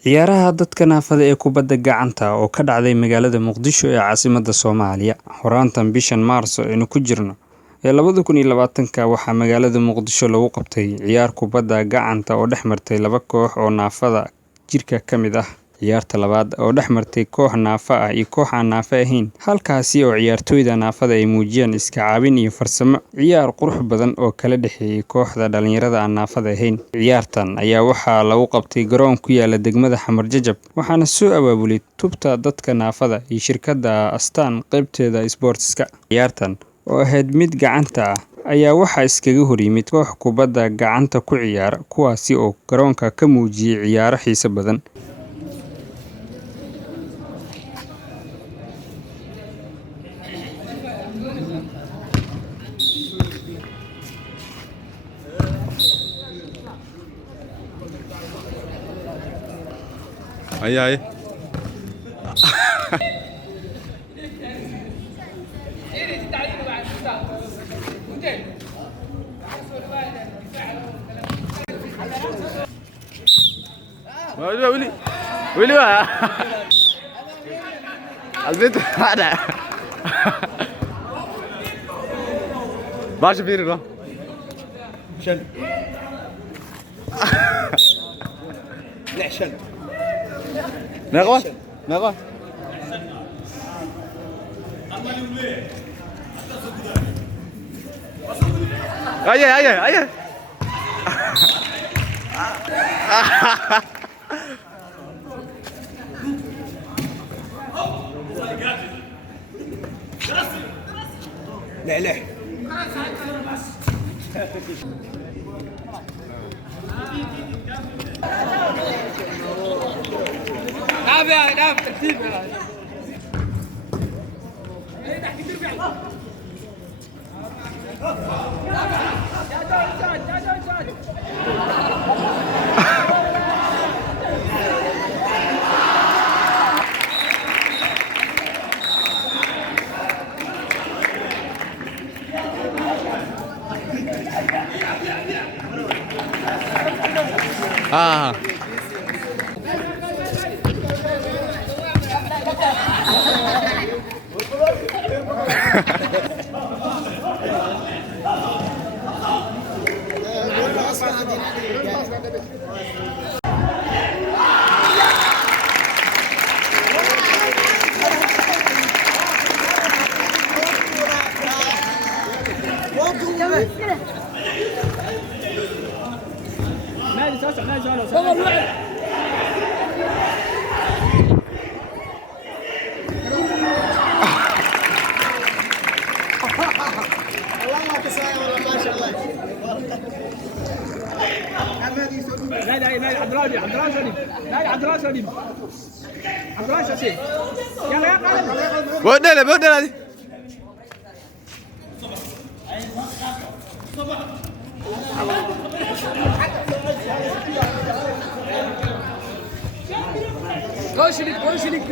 ciyaaraha dadka naafada ee kubadda gacanta oo ka dhacday magaalada Muqdisho ee caasimadda Soomaaliya horaantan bishan Maarso aynu ku jirno ee 2020 waxaa magaalada Muqdisho lagu qabtay ciyaar kubadda gacanta oo dhexmartay laba koox oo naafada jirka ka mid ah. ciyaarta labaad oo dhexmartay koox naafa ah iyo koox aan naafa ahayn, halkaasi oo ciyaartoyda naafada ay muujiyeen iska caabin iyo farsamo ciyaar qurux badan oo kala dhaxeeyay kooxda dhalinyarada aan naafada ahayn. ciyaartan ayaa waxaa lagu qabtay garoon ku yaala degmada Xamar Jajab, waxaana soo abaabulay tubta dadka naafada iyo shirkadda Astaan qaybteeda sportska. ciyaartan oo ahayd mid gacanta ah ayaa waxaa iskaga hor yimid koox kubadda gacanta ku ciyaara, kuwaasi oo garoonka ka muujiyay ciyaaro xiiso badan. Aí, aí. Willy, Willy, البنت واحدة. باش فيري رو. شن. لحشن. نغوى نغوى ايه ايه ايه لا لا نعم تكتيب بودنا بودنا هذه